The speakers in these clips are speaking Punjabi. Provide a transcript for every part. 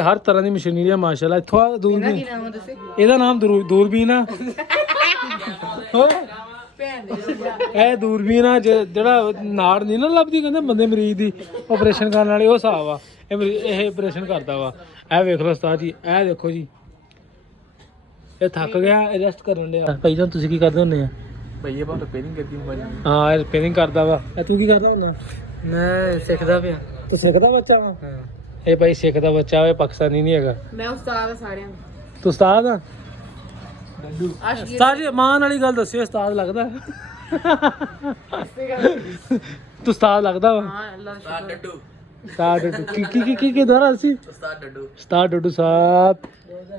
हर तरह की मशीनरी है माशाल्लाह। इत्थों दूरबीन, ਇਹਦਾ ਨਾਮ ਦੂਰਬੀਨ ਆ। ਇਹ ਦੂਰਬੀਨ ਆ ਜਿਹੜਾ ਨਾੜ ਨਹੀਂ ਨਾ ਲੱਭਦੀ, ਕਹਿੰਦੇ ਬੰਦੇ ਮਰੀਜ਼ ਦੀ ਆਪਰੇਸ਼ਨ ਕਰਨ ਵਾਲੇ, ਉਹ ਹਿਸਾਬ ਆ। ਇਹ ਆਪਰੇਸ਼ਨ ਕਰਦਾ ਵਾ। ਇਹ ਵੇਖ ਲਓ ਉਸਤਾਦ ਜੀ, ਇਹ ਦੇਖੋ ਜੀ, ਇਹ ਥੱਕ ਗਿਆ, ਰੈਸਟ ਕਰਨ ਡਿਆ। ਭਾਈ ਜਾਨ ਤੁਸੀਂ ਕੀ ਕਰਦੇ ਹੁੰਦੇ ਆ? ਭਈਏ ਬਹੁਤ ਰਿਪੇਅਰਿੰਗ ਕਰਦੀ ਮੋਬਾਈਲ। ਹਾਂ ਇਹ ਰਿਪੇਅਰਿੰਗ ਕਰਦਾ ਵਾ। ਤੂੰ ਕੀ ਕਰਦਾ ਹੁੰਦਾ? ਮੈਂ ਸਿੱਖਦਾ ਪਿਆ। ਤੂੰ ਸਿੱਖਦਾ ਬੱਚਾ ਵਾ? ਹਾਂ ਇਹ ਭਾਈ ਸਿੱਖਦਾ ਬੱਚਾ ਵਾ, ਪਾਕਿਸਤਾਨੀ ਨਹੀਂ ਹੈਗਾ। ਮੈਂ ਉਸਤਾਦ ਆ ਸਾਰਿਆਂ ਦਾ। ਤੂੰ ਉਸਤਾਦ ਆ? ਉਸਤਾਦ ਜੀ ਮਾਨ ਵਾਲੀ ਗੱਲ ਦੱਸਿਓ, ਉਸਤਾਦ ਲੱਗਦਾ? ਤੂੰ ਉਸਤਾਦ ਲੱਗਦਾ ਵਾ? ਹਾਂ ਅੱਲਾ ਦਾ ਸ਼ੁਕਰ। ਡੱਡੂ ਉਸਤਾਦ ਡੱਡੂ ਕੀ ਦੁਆਰਾ ਸੀ? ਉਸਤਾਦ ਡੱਡੂ ਸਾਹਿਬ,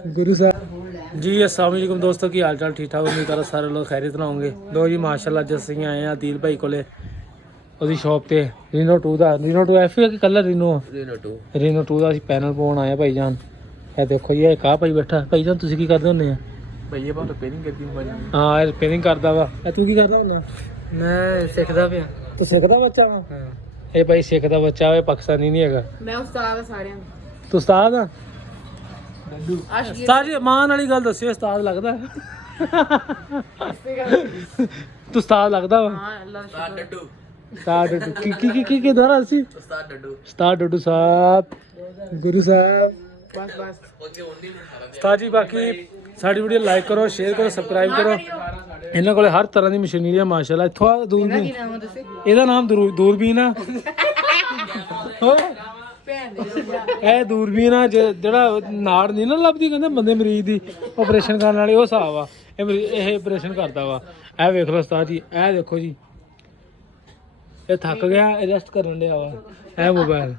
गुरु साहब जी। अस्सलाम वालेकुम दोस्तों, की हाल चाल? ठीक ठाक, उम्मीद कर सारे लोग खैरियत ना होंगे। लो जी माशाल्लाह जस ਅਸੀਂ ਆਏ ਆ ਦੀਲ ਭਾਈ ਕੋਲੇ, ਉਹਦੀ ਸ਼ਾਪ ਤੇ ਰੀਨੋ 2 ਦਾ, ਰੀਨੋ 2 ਐਫ ਕਿ ਕਲਰ ਰੀਨੋ 2 ਦਾ ਅਸੀਂ ਪੈਨਲ ਪਾਉਣ ਆਏ ਭਾਈ ਜਾਨ। ਇਹ ਦੇਖੋ ਜੀ, ਇਹ ਕਾ ਭਾਈ ਬੈਠਾ। ਭਾਈ ਜਾਨ ਤੁਸੀਂ ਕੀ ਕਰਦੇ ਹੁੰਦੇ ਆ? ਭਈਏ ਬਹੁਤ ਰਿਪੇਅਰਿੰਗ ਕਰਦੀ ਮੋਬਾਈਲ। ਹਾਂ ਇਹ ਰਿਪੇਅਰਿੰਗ ਕਰਦਾ ਵਾ। ਤੂੰ ਕੀ ਕਰਦਾ ਹੁੰਦਾ? ਮੈਂ ਸਿੱਖਦਾ ਪਿਆ। ਤੂੰ ਸਿੱਖਦਾ ਬੱਚਾ ਵਾ? ਹਾਂ ਇਹ ਭਾਈ ਸਿੱਖਦਾ ਬੱਚਾ ਵਾ, ਪਾਕਿਸਤਾਨੀ ਨਹੀਂ ਹੈਗਾ। ਮੈਂ ਉਸਤਾਦ ਆ ਸਾਰਿਆਂ ਦਾ। ਤੂੰ ਉਸਤਾਦ ਆ? ਆਸ਼ਕੀ ਉਸਤਾਦ ਜੀ ਮਾਨ ਵਾਲੀ ਗੱਲ ਦੱਸਿਓ, ਉਸਤਾਦ ਲੱਗਦਾ? ਤੂੰ ਉਸਤਾਦ ਲੱਗਦਾ ਵਾ? ਹਾਂ ਅੱਲਾ ਦਾ ਸ਼ੁਕਰ। ਡੱਡੂ ਉਸਤਾਦ ਡੱਡੂ ਕੀ ਦੁਆਰਾ ਸੀ? ਉਸਤਾਦ ਡੱਡੂ ਸਾਹਿਬ, ਗੁਰੂ ਸਾਹਿਬ। ਬਸ ਬਸ ਉਸਤਾਦ ਜੀ ਬਾਕੀ ਸਾਡੀ ਵੀਡੀਓ ਲਾਈਕ ਕਰੋ, ਸ਼ੇਅਰ ਕਰੋ, ਸਬਸਕ੍ਰਾਈਬ ਕਰੋ। ਇਹਨਾਂ ਕੋਲੇ ਹਰ ਤਰ੍ਹਾਂ ਦੀ ਮਸ਼ੀਨਰੀ ਹੈ ਮਾਸ਼ਾਅੱਲਾ। ਇੱਥੋਂ ਦੂਰਬੀਨ, ਕੀ ਨਾਮ ਆ ਦੱਸੇ? ਇਹਦਾ ਨਾਮ ਦੂਰਬੀਨ ਆ। ਭੈਣ ਦੇ ਇਹ ਦੂਰਬੀਨ ਆ ਜਿਹੜਾ ਨਾੜ ਨਹੀਂ ਨਾ ਲੱਭਦੀ, ਕਹਿੰਦੇ ਬੰਦੇ ਮਰੀਜ਼ ਦੀ ਆਪਰੇਸ਼ਨ ਕਰਨ ਵਾਲੇ, ਉਹ ਹਿਸਾਬ ਆ। ਇਹ ਆਪਰੇਸ਼ਨ ਕਰਦਾ ਵਾ। ਇਹ ਵੇਖ ਲਓ ਉਸਤਾਦ ਜੀ, ਇਹ ਦੇਖੋ ਜੀ, ਇਹ ਥੱਕ ਗਿਆ, ਰੈਸਟ ਕਰਨ ਡਿਆ ਵਾ। ਇਹ ਮੋਬਾਈਲ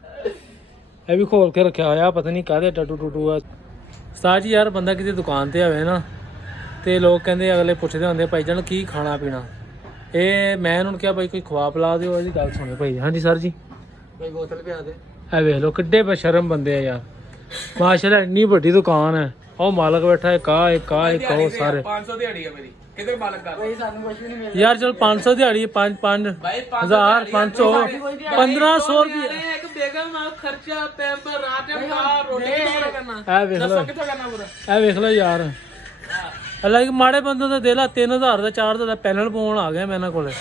ਇਹ ਵੀ ਖੋਲ ਕੇ ਰੱਖਿਆ ਹੋਇਆ, ਪਤਾ ਨਹੀਂ ਕਾਹਦੇ ਟੂ ਆ। ਉਸਤਾਦ ਜੀ ਯਾਰ ਬੰਦਾ ਕਿਤੇ ਦੁਕਾਨ ਤੇ ਆਵੇ ਨਾ ਤੇ ਲੋਕ ਕਹਿੰਦੇ, ਅਗਲੇ ਪੁੱਛਦੇ ਹੁੰਦੇ ਭਾਈ ਜਾਨ ਕੀ ਖਾਣਾ ਪੀਣਾ। ਇਹ ਮੈਂ ਉਹਨਾਂ ਨੂੰ ਕਿਹਾ ਭਾਈ ਕੋਈ ਖਵਾ ਪਿਲਾ ਦਿਓ। ਇਹਦੀ ਗੱਲ ਸੁਣਿਓ ਭਾਈ। ਹਾਂਜੀ ਸਰ ਜੀ। ਭਾਈ ਬੋਤਲ ਪਿਆ ਦੇ। ਇਹ ਵੇਖ ਲਓ ਕਿੱਡੇ ਬੇਸ਼ਰਮ ਬੰਦੇ ਆ ਯਾਰ, ਮਾਸ਼ਾਅੱਲਾ ਇੰਨੀ ਵੱਡੀ ਦੁਕਾਨ ਹੈ। ਉਹ ਮਾਲਕ ਬੈਠਾ, ਇੱਕ ਉਹ ਸਾਰੇ 500 ਦਿਹਾੜੀ ਹੈ ਮੇਰੀ। ਕਿਧਰ ਮਾਲਕ ਕਰ? ਭਾਈ ਸਾਨੂੰ ਕੁਝ ਵੀ ਨਹੀਂ ਮਿਲਦਾ ਯਾਰ ਚਲ 500 ਦਿਹਾੜੀ, 5 ਹਜ਼ਾਰ 500 1500 ਰੁਪਏ। ਇੱਕ ਬੇਗਮ ਨਾਲ ਖਰਚਾ ਪੈਂਪਰ ਰਾਤ ਨੂੰ ਰੋਟੀ ਕਿੱਥੋਂ ਕਰਨਾ? ਇਹ ਵੇਖ ਲਓ, ਕਿੱਥੋਂ ਕਰਨਾ ਪੂਰਾ? ਇਹ ਵੇਖ ਲਓ ਯਾਰ, ਅੱਲਾ ਕਿ ਮਾੜੇ ਬੰਦੇ ਦਾ ਦੇ ਲਾ 3000 ਦਾ 4000 ਦਾ ਪੈਨਲ ਪਾਉਣ ਆ ਗਿਆ ਮੈਂ ਇਹਨਾਂ ਕੋਲੇ।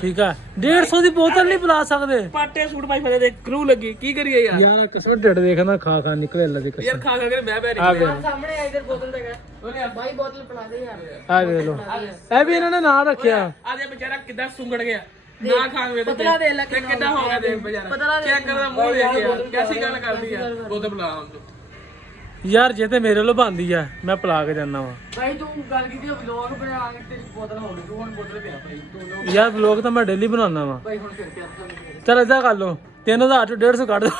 ਠੀਕ ਆ 150 ਦੀ ਬੋਤਲ ਨਹੀਂ ਪਿਲਾ ਸਕਦੇ। ਪਾਟੇ ਸੂਟ ਪਾਈ ਫਦੇ ਦੇ ਕਰੂ ਲੱਗੀ, ਕੀ ਕਰੀਏ ਯਾਰ? ਯਾਰ ਕਸਮ ਢਿੱਡ ਦੇਖਣਾ ਖਾ ਨਿਕਲੇ ਅੱਲਾ ਦੀ ਯਾਰ ਕਸਮ। ਖਾ ਕੇ ਮੈਂ ਬੈ ਆ ਵੇਖ, ਸਾਹਮਣੇ ਆ ਇਧਰ ਬੋਤਲ ਤੇ ਗਏ ਭਾਈ, ਬੋਤਲ ਪਿਲਾ ਦੇ ਯਾਰ। ਆ ਵੇਖ ਲਓ, ਇਹ ਵੀ ਇਹਨਾਂ ਨੇ ਨਾਂ ਰੱਖਿਆ। ਆਦੇ ਵਿਚਾਰਾ ਕਿੱਦਾਂ ਸੁੰਗੜ ਗਿਆ ਨਾ ਖਾਵੇ ਤੇ ਪਤਲਾ ਦੇ ਲੈ ਕੇ ਕਿੱਦਾਂ ਹੋ ਗਿਆ ਦੇ ਵਿਚਾਰਾ। ਪਤਲਾ ਦੇ ਚੈੱਕ ਕਰਦਾ ਮੂੰਹ ਦੇਖ ਗਿਆ, ਕੈਸੀ ਗੱਲ ਕਰਦੀ ਆ। ਬੋਤਲ ਬੁਲਾ ਹੁਣ ਤੂੰ। ਯਾਰ ਜੇ ਤੇ ਮੇਰੇ ਲੁਭਾਉਂਦੀ ਆ ਮੈਂ ਪਿਲਾ ਕੇ ਜਾਂਦਾ ਵਾ। ਭਾਈ ਤੂੰ ਗੱਲ ਕੀਤੀ ਵਲੌਗ ਬਣਾ ਕੇ ਤੇਰੀ ਬੋਤਲ ਹੋ ਗਈ, ਤੂੰ ਹੁਣ ਬੋਤਲ ਪਿਆ ਭਾਈ ਤੂੰ। ਯਾਰ ਵਲੋਗ ਤਾਂ ਮੈਂ ਡੇਲੀ ਬਣਾਉਣਾ ਵਾ। ਭਾਈ ਹੁਣ ਫਿਰ ਪਿਆ ਚਲ ਏਦਾਂ ਕਰ ਲਓ, 3000 ਚੋਂ 150 ਕੱਢ ਦੋ।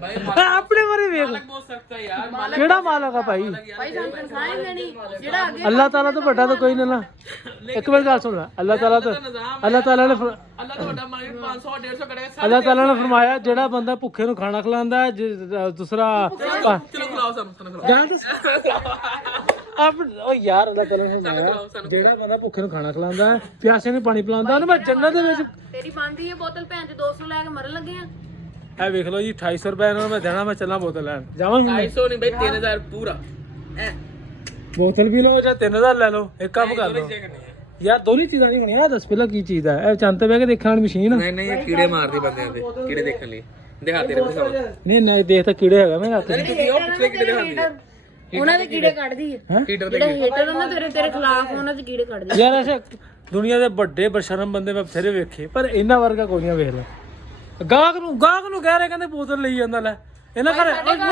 ਭਾਈ ਆਪਣੇ ਬਾਰੇ ਵੇਖ, ਮਾਲਕ ਬਹੁਤ ਸਖਤ ਹੈ ਯਾਰ। ਕਿਹੜਾ ਮਾਲਕ ਆ ਭਾਈ? ਭਾਈ ਸਾਨੂੰ ਤਨਖਾਹ ਹੀ ਦੇਣੀ, ਜਿਹੜਾ ਅੱਗੇ ਅੱਲਾਹ ਤਾਲਾ ਤੋਂ ਵੱਡਾ ਤਾਂ ਕੋਈ ਨਹੀਂ ਨਾ। ਇੱਕ ਵਾਰ ਗੱਲ ਸੁਣ ਲੈ, ਅੱਲਾਹ ਤਾਲਾ ਨੇ ਅੱਲਾਹ ਤੋਂ ਵੱਡਾ ਮਾਲਿਕ 500 150 ਕਰੇਗਾ। ਅੱਲਾਹ ਤਾਲਾ ਨੇ ਫਰਮਾਇਆ ਜਿਹੜਾ ਬੰਦਾ ਭੁੱਖੇ ਨੂੰ ਖਾਣਾ ਖਿਲਾਉਂਦਾ, ਦੂਸਰਾ ਚਲੋ ਖਿਲਾਓ ਸਾਨੂੰ ਓ ਯਾਰ ਅੱਲਾਹ ਤਾਲਾ ਨੇ ਫਰਮਾਇਆ ਜਿਹੜਾ ਬੰਦਾ ਭੁੱਖੇ ਨੂੰ ਖਾਣਾ ਖਿਲਾਉਂਦਾ, ਪਿਆਸੇ ਨੂੰ ਪਾਣੀ ਪਿਲਾਉਂਦਾ, ਉਹਨੂੰ ਮੈਂ ਜੰਨਤ ਦੇ ਵਿੱਚ। ਤੇਰੀ ਬਣਦੀ ਹੈ ਬੋਤਲ, ਭੈਣ ਤੇ 200 ਲੈ ਕੇ ਮਰਨ ਲੱਗੇ ਆ। ਇਹ ਵੇਖ ਲਓ ਜੀ 2800 ਰੁਪਏ ਇਹਨਾਂ ਨੂੰ ਮੈਂ ਦੇਣਾ, ਮੈਂ ਚੱਲਾਂ ਬੋਤਲ ਲੈਣ ਜਾਵਾਂਗੀ। 250 ਨਹੀਂ ਬਈ 3000 ਪੂਰਾ। ਬੋਤਲ ਵੀ ਲਓ ਜਾਂ 3000 ਲੈ ਲਓ, ਇੱਕ ਕੰਮ ਕਰ ਲਓ ਯਾਰ। ਦੋਨੀ ਚੀਜ਼ਾਂ ਨਹੀਂ ਹੋਣੀਆਂ। ਦੱਸ ਪਹਿਲਾਂ ਕੀ ਚੀਜ਼ ਹੈ ਇਹ? ਚੰਦ ਤੇ ਬਹਿ ਕੇ ਦੇਖਣ ਵਾਲੀ ਮਸ਼ੀਨ? ਨਹੀਂ ਇਹ ਕੀੜੇ ਮਾਰਦੀ ਬੰਦਿਆਂ ਦੇ, ਕੀੜੇ ਦੇਖਣ ਲਈ ਦਿਖਾ ਤੇਰੇ ਦਿਖਾਓ। ਨਹੀਂ ਦੇਖ ਤਾਂ ਕੀੜੇ ਹੈਗਾ ਮੈਂ ਹੱਥ। ਤੁਸੀਂ ਉਹ ਪਿਛਲੇ ਕੀੜੇ ਦਿਖਾਉਂਦੀ ਹੈ। ਉਹਨਾਂ ਦੇ ਕੀੜੇ ਕੱਢਦੀ ਹੈ। ਹੀਟਰ ਦੇ ਜਿਹੜੇ ਹੇਟਰ ਉਹਨਾਂ ਤੇਰੇ ਖਿਲਾਫ ਉਹਨਾਂ ਦੇ ਕੀੜੇ ਕੱਢਦੀ ਯਾਰ ਐਸੇ ਦੁਨੀਆ ਦੇ ਵੱਡੇ ਬਸ਼ਰਮ ਬੰਦੇ ਮੈਂ ਬਥੇਰੇ ਵੇਖੇ, ਪਰ ਇਹਨਾਂ ਵਰਗਾ ਕੋਈ ਨਹੀਂ। ਵੇਖ ਲੈ ਗਾਹਕ ਨੂੰ ਕਹਿ ਰਹੇ, ਕਹਿੰਦੇ ਬੋਤਲ ਲਈ ਜਾਂਦਾ। ਲੈ ਇਹਨਾਂ ਘਰ ਪਰੌਣੇ ਆ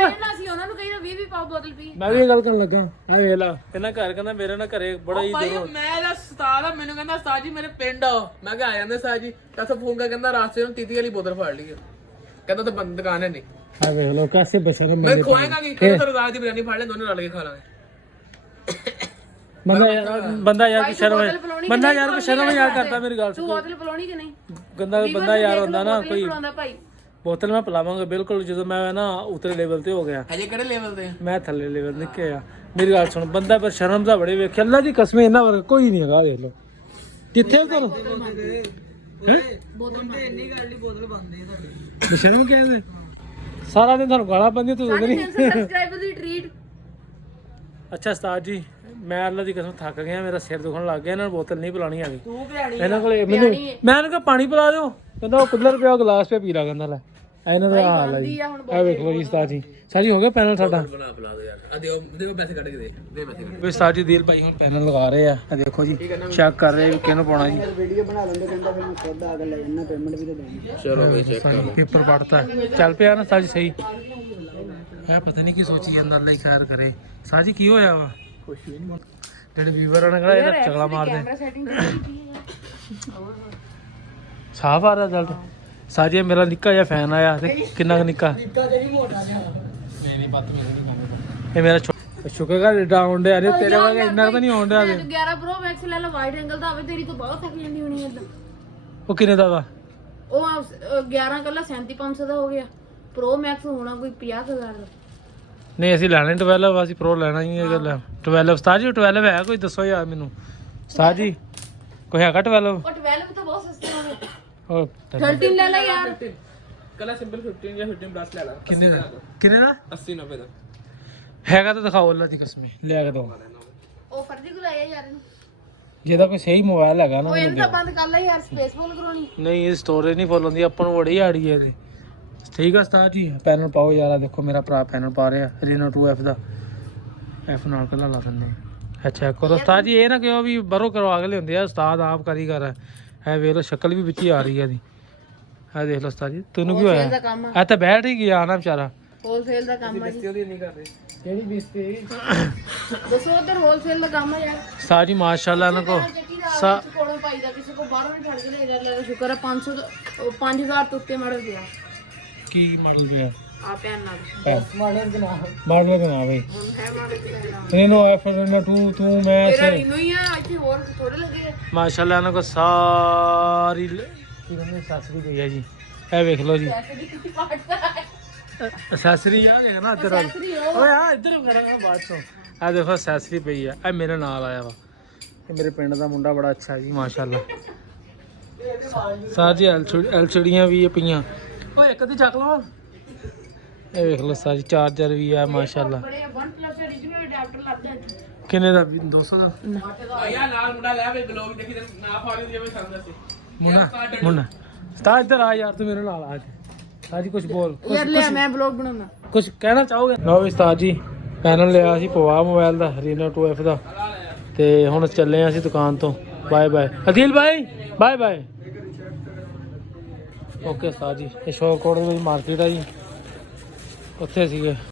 ਜਾਣਾ ਸੀ, ਉਹਨਾਂ ਨੂੰ ਕਹੀਦਾ 20 ਪਾਓ ਬੋਤਲ ਪੀ। ਮੈਂ ਵੀ ਇਹ ਗੱਲ ਕਰਨ ਲੱਗਾ। ਆ ਵੇਖ ਲਾ ਇਹਨਾਂ ਘਰ, ਕਹਿੰਦਾ ਮੇਰੇ ਨਾਲ ਘਰੇ ਬੜਾ ਹੀ ਭਾਈ ਮੈਂ ਇਹਦਾ ਉਸਤਾਦ ਆ। ਮੈਨੂੰ ਕਹਿੰਦਾ ਉਸਤਾਦ ਜੀ ਮੇਰੇ ਪਿੰਡ ਆਓ। ਮੈਂ ਕਿਹਾ ਆ ਜਾਂਦੇ ਉਸਤਾਦ ਜੀ। ਤਾਂ ਫੋਨ ਕਰ ਕਹਿੰਦਾ ਰਾਸਤੇ ਨੂੰ ਤੀਤੀ ਵਾਲੀ ਬੋਤਲ ਫੜ ਲਈ। ਕਹਿੰਦਾ ਤਾਂ ਬੰਦ ਦੁਕਾਨ ਹੈ ਨਹੀਂ। ਆ ਵੇਖ ਲੋ ਕਾਸੇ ਬਸ਼ਰਮ ਮੈਂ ਖਵਾਏਗਾ ਨਹੀਂ, ਕਹਿੰਦਾ ਤਾਂ ਰਾਤ ਦੀ ਬਿਰਿਆਨੀ ਫੜ ਲੈ, ਦੋਨੋਂ ਰਲ ਕੇ ਖਾ ਲਾਂਗੇ। ਬੰਦਾ ਯਾਰ ਕੀ ਸ਼ਰਮ ਹੈ, ਬੰਦਾ ਯਾਰ ਕੋਈ ਸ਼ਰਮ ਯਾਰ ਕਰਦਾ। ਮੇਰੀ ਗੱਲ ਤੂੰ ਸੁਣ, ਬੋਤਲ ਪਿਲਾਉਣੀ ਕਿ ਨਹੀਂ? ਗੰਦਾ ਬੰਦਾ ਯਾਰ ਹੁੰਦਾ ਨਾ ਕੋਈ। ਭਾਈ ਬੋਤਲ ਮੈਂ ਪਿਲਾਵਾਂਗਾ ਬਿਲਕੁਲ, ਜਦੋਂ ਮੈਂ ਨਾ ਉਤਲੇ ਲੈਵਲ ਤੇ ਹੋ ਗਿਆ। ਹਜੇ ਕਿਹੜੇ ਲੈਵਲ ਤੇ? ਮੈਂ ਥੱਲੇ ਲੈਵਲ ਨਿੱਕੇ ਆ। ਮੇਰੀ ਗੱਲ ਸੁਣ, ਬੰਦਾ ਪਰ ਸ਼ਰਮ ਦਾ ਬੜੇ ਵੇਖਿਆ। ਅੱਲਾ ਦੀ ਕਸਮ ਇਹਨਾਂ ਵਰਗਾ ਕੋਈ ਨਹੀਂ ਹੈਗਾ। ਵੇਖ ਲਓ ਕਿੱਥੇ ਹੋ ਤੁਹਾਨੂੰ ਬੋਤਲ ਤੇ ਇੰਨੀ ਗੱਲ ਦੀ ਬੋਤਲ ਬੰਦੇ ਆ ਤੁਹਾਡੇ। ਬਸ਼ਰਮ ਕਹਿੰਦੇ ਸਾਰਾ ਦਿਨ ਤੁਹਾਨੂੰ ਗਾਲਾਂ ਪੈਂਦੀਆਂ ਤੁਸੀਂ ਉਧਰ ਨਹੀਂ ਸਬਸਕ੍ਰਾਈਬਰ ਦੀ ਟ੍ਰੀਟ। ਅੱਛਾ ਉਸਤਾਦ ਜੀ ਮੈਂ ਅੱਲਾ ਦੀ ਕਸਮ ਥੱਕ ਗਿਆ, ਮੇਰਾ ਸਿਰ ਦੁਖਣ ਲੱਗ ਗਿਆ, ਇਹਨਾਂ ਨੂੰ ਬੋਤਲ ਨਹੀਂ ਪਿਲਾਣੀ ਆ ਗਈ ਤੂੰ ਪਿਆਣੀ ਇਹਨਾਂ ਕੋਲੇ ਮੈਨੂੰ ਮੈਂ ਇਹਨਾਂ ਕੋ ਪਾਣੀ ਪਿਲਾ ਦਿਓ, ਕਹਿੰਦਾ ਉਹ ਕੁੱਲਰ ਪਿਆ ਗਲਾਸ ਪਿਆ ਪੀ ਲਾ, ਕਹਿੰਦਾ ਲੈ ਇਹਨਾਂ ਦਾ ਹਾਲ ਹੈ ਜੀ। ਇਹ ਵੇਖ ਲਓ ਜੀ ਉਸਤਾਦ ਜੀ। ਸਾਜੀ ਹੋ ਗਿਆ ਪੈਨਲ ਸਾਡਾ। ਬਣਾ ਬਣਾ ਦੋ ਯਾਰ ਆ ਦਿਓ ਪੈਸੇ ਕੱਢ ਕੇ ਦੇ ਪੈਸੇ ਵੀ ਉਸਤਾਦ ਜੀ ਦੀਲ ਭਾਈ ਹੁਣ ਪੈਨਲ ਲਗਾ ਰਹੇ ਆ, ਇਹ ਦੇਖੋ ਜੀ ਚੈੱਕ ਕਰ ਰਹੇ ਵੀ ਕਿਹਨੂੰ ਪਾਉਣਾ ਜੀ। ਵੀਡੀਓ ਬਣਾ ਲੈਂਦੇ, ਕਹਿੰਦਾ ਫਿਰ ਮੈਂ ਖੁਦ ਆ ਕੇ ਲੈ ਜਾਣਾ, ਪੇਮੈਂਟ ਵੀ ਤਾਂ ਦੇਣੀ। ਚਲੋ ਬਈ ਚੈੱਕ ਕਰ ਲਓ। ਪੇਪਰ ਪੜਤਾ ਚੱਲ ਪਿਆ ਨਾ ਸਾਜੀ ਸਹੀ। ਇਹ ਪਤਾ ਨਹੀਂ ਕੀ ਸੋਚੀ ਜਾਂਦਾ, ਅੱਲਾ ਹੀ ਖੈਰ ਕਰੇ। ਸਾਜੀ ਕੀ ਹੋਇਆ ਵਾ? ਕੁਛ ਵੀ ਨਹੀਂ। ਜਿਹੜੇ ਵੀਵਰ ਨੇ ਕਿਹੜਾ ਇਹਦਾ ਚਗਲਾ ਮਾਰਦੇ। ਸੈਟਿੰਗ ਸਾਫ ਆ ਰਿਹਾ ਰਿਜ਼ਲਟ। ਸਾਜੀ ਮੇਰਾ ਨਿੱਕਾ ਜਿਹਾ ਫੈਨ ਆਇਆ ਤੇ ਕਿੰਨਾ ਕੁ ਨਿੱਕਾ ਨਿੱਕਾ ਜਿਹਾ ਹੀ ਮੋਟਾ ਜਿਹਾ। ਨਹੀਂ ਪਤ ਮੇਰੇ ਨਹੀਂ ਖਾਂਦਾ ਇਹ ਮੇਰਾ ਸ਼ੁਕਰ ਕਰ ਏਡਾ ਆਉਣ ਡਿਆ ਤੇਰੇ ਵਰਗਾ ਇੰਨਾ ਤਾਂ ਨਹੀਂ ਆਉਣ ਡਿਆ। 11 ਪ੍ਰੋ ਮੈਕਸ ਲੈ ਲਾ, ਵਾਈਡ ਐਂਗਲ ਦਾ ਹੋਵੇ, ਤੇਰੀ ਤੋਂ ਬਹੁਤ ਥੱਕ ਜਾਂਦੀ ਹੋਣੀ ਏਦਾਂ। ਉਹ ਕਿੰਨੇ ਦਾ ਵਾ? ਉਹ 11 ਕੱਲਾ 37,500 ਦਾ ਹੋ ਗਿਆ। ਪ੍ਰੋ ਮੈਕਸ ਹੋਣਾ ਕੋਈ 50,000 ਦਾ। ਨਹੀਂ ਅਸੀਂ ਲੈਣੇ 12, ਅਸੀਂ ਪ੍ਰੋ ਲੈਣਾ ਹੀ ਹੈ। 12 ਉਸਤਾਦ ਜੀ 12 ਹੈ ਕੋਈ ਦੱਸੋ ਯਾਰ ਮੈਨੂੰ ਉਸਤਾਦ ਜੀ, ਕੋਈ ਹੈਗਾ 12? ਉਹ 12 ਤਾਂ ਬਹੁਤ ਸਸਤੇ ਹੋ ਗਏ। ਉਹ 13 ਲੈ ਲੈ ਯਾਰ। ਕੱਲਾ ਸਿੰਪਲ 15 ਜਾਂ 15 ਪਲੱਸ ਲੈ ਲਾ। ਕਿੰਨੇ ਦਾ 80 90 ਦਾ ਹੈਗਾ ਤਾਂ ਦਿਖਾਓ ਅੱਲਾ ਦੀ ਕਸਮ ਲੈ ਕੇ ਦੋ। ਉਹ ਫਰਜੀ ਕੋ ਲਾਇਆ ਯਾਰ ਇਹਨੂੰ। ਜਿਹਦਾ ਕੋਈ ਸਹੀ ਮੋਬਾਈਲ ਹੈਗਾ ਨਾ ਉਹ ਇਹਨੂੰ ਤਾਂ ਬੰਦ ਕਰ ਲੈ ਯਾਰ, ਸਪੇਸ ਫੁੱਲ ਕਰਾਉਣੀ। ਨਹੀਂ ਇਹ ਸਟੋਰੇਜ ਨਹੀਂ ਫੁੱਲ ਹੁੰਦੀ, ਆਪਾਂ ਨੂੰ ਬੜੀ ਆੜੀ ਹੈ ਇਹਦੀ। ਠੀਕ ਆ ਉਸਤਾਦ ਜੀ ਪੈਨਲ ਪਾਓ ਯਾਰ। ਦੇਖੋ ਮੇਰਾ ਭਰਾ ਪੈਨਲ ਪਾ ਰਿਹਾ Reno 2F ਦਾ। F ਨਾਲ ਪਹਿਲਾਂ ਲਾ ਦਿੰਦੇ ਆ। ਅੱਛਾ ਕਰੋ ਉਸਤਾਦ ਜੀ, ਇਹ ਨਾ ਕਿਉਂ ਵੀ ਬਾਹਰੋਂ ਕਰਵਾ ਕੇ ਲਿਆਉਂਦੇ ਆ, ਉਸਤਾਦ ਆਪ ਕਾਰੀਗਰ ਹੈ। ਇਹ ਵੇਖ ਲਓ ਸ਼ਕਲ ਵੀ ਵਿੱਚ ਹੀ ਆ ਰਹੀ ਹੈ ਇਹਦੀ। ਇਹ ਦੇਖ ਲਓ ਉਸਤਾਦ ਜੀ ਤੈਨੂੰ ਕੀ ਹੋਇਆ? ਦਾ ਕੰਮ ਆ, ਇਹ ਤਾਂ ਬੈਠ ਹੀ ਗਿਆ ਨਾ ਵਿਚਾਰਾ। ਹੋਲਸੇਲ ਦਾ ਕੰਮ ਆ ਜੀ। ਉਹਦੀ ਨਹੀਂ ਕਰਦੇ। ਕਿਹੜੀ ਬਿਸਤੀ? ਦੱਸੋ ਉਧਰ ਹੋਲਸੇਲ ਦਾ ਕੰਮ ਆ ਯਾਰ। ਉਸਤਾਦ ਜੀ ਮਾਸ਼ਾਅੱਲਾ ਇਹਨਾਂ ਕੋ ਕੋਲੋਂ ਪਾਈਦਾ, ਕਿਸੇ ਕੋ ਬਾਹਰੋਂ ਨਹੀਂ ਫੜ ਕੇ ਲੈ ਜਾ। ਸ਼ੁਕਰ ਹੈ 500 ਉਹ 5000 ਤੋਂ ਉੱਤੇ ਮਾਡਲ ਗਿਆ। ਕੀ ਮਾਡਲ ਪਿਆ? ਆ ਪੈਨ ਨਾਲ ਮਾਡਲ ਬਣਾ। ਮਾਡਲ ਬਣਾ ਬਈ ਹੁਣ ਹੈ ਮਾਡਲ। Reno F Reno 2 ਤੂੰ ਮੈਂ ਤੇਰਾ ਰੀਨੋ ਹੀ ਆ, ਇੱਥੇ ਹੋਰ ਥੋੜੇ ਲੱਗੇ ਆ। ਮਾਸ਼ਾਅੱਲਾ ਇਹਨਾਂ ਕੋ ਸਾਰੀ ਕੀ ਕਹਿੰਦੇ ਐਕਸੈਸਰੀ ਪਈ ਹੈ ਜੀ। ਇਹ ਵੇਖ ਲਓ ਜੀ ਪੈਸੇ ਦੀ ਕਿੱਥੇ ਪਾਟਦਾ ਐਕਸੈਸਰੀ ਆ ਦੇਖ ਨਾ ਇੱਧਰ ਓਏ ਆ ਇੱਧਰ ਕਰਾਂਗਾ ਬਾਅਦ ਚੋਂ। ਆ ਦੇਖੋ ਐਕਸੈਸਰੀ ਪਈ ਆ। ਇਹ ਮੇਰੇ ਨਾਲ ਆਇਆ ਵਾ। ਇਹ ਮੇਰੇ ਪਿੰਡ ਦਾ ਮੁੰਡਾ ਬੜਾ ਅੱਛਾ ਜੀ ਮਾਸ਼ਾਅੱਲਾ। ਸਾਜੀ ਐਲਸੀਡੀਆਂ ਵੀ ਪਈਆਂ। ਓਏ ਇੱਕ ਤੇ ਚੱਕ ਲਵਾਂ। ਇਹ ਵੇਖ ਲਓ ਸਾਜੀ ਚਾਰਜਰ ਵੀ ਆ ਮਾਸ਼ਾਅੱਲਾ। ਬੜੇ OnePlus ਦਾ ਰੀਜਨਲ ਅਡਾਪਟਰ ਲੱਗ ਜਾਂਦਾ। ਕਿੰਨੇ ਦਾ 200 ਦਾ ਯਾਰ ਨਾਲ ਮੁੰਡਾ ਲੈ ਬਈ ਬਲੌਗ ਦੇਖੀ ਤੇ ਨਾ ਫਾੜੀ ਦੀ ਮੈਂ ਸਮਝਦਾ ਸੀ। ਮੁੰਨਾ ਤਾਂ ਇੱਧਰ ਆ ਯਾਰ ਤੂੰ ਮੇਰੇ ਨਾਲ ਆ ਸਾਜੀ ਕੁਝ ਬੋਲ ਯਾਰ ਲੈ ਮੈਂ ਬਲੌਗ ਬਣਾਉਣਾ। ਕੁਝ ਕਹਿਣਾ ਚਾਹੋਗੇ? ਲਓ ਵੀ ਉਸਤਾਦ ਜੀ ਪੈਨਲ ਲਿਆ ਸੀ ਪਵਾ ਮੋਬਾਈਲ ਦਾ Reno 2F ਦਾ ਤੇ ਹੁਣ ਚੱਲੇ ਆ ਅਸੀਂ ਦੁਕਾਨ ਤੋਂ। ਬਾਏ ਬਾਏ ਅਦੀਲ ਭਾਈ, ਬਾਏ ਬਾਏ। ਓਕੇ ਉਸਤਾਦ ਜੀ ਇਹ ਸ਼ੌਕੋਟ ਦੇ ਵਿੱਚ ਮਾਰਕੀਟ ਆ ਜੀ, ਉੱਥੇ ਸੀਗੇ।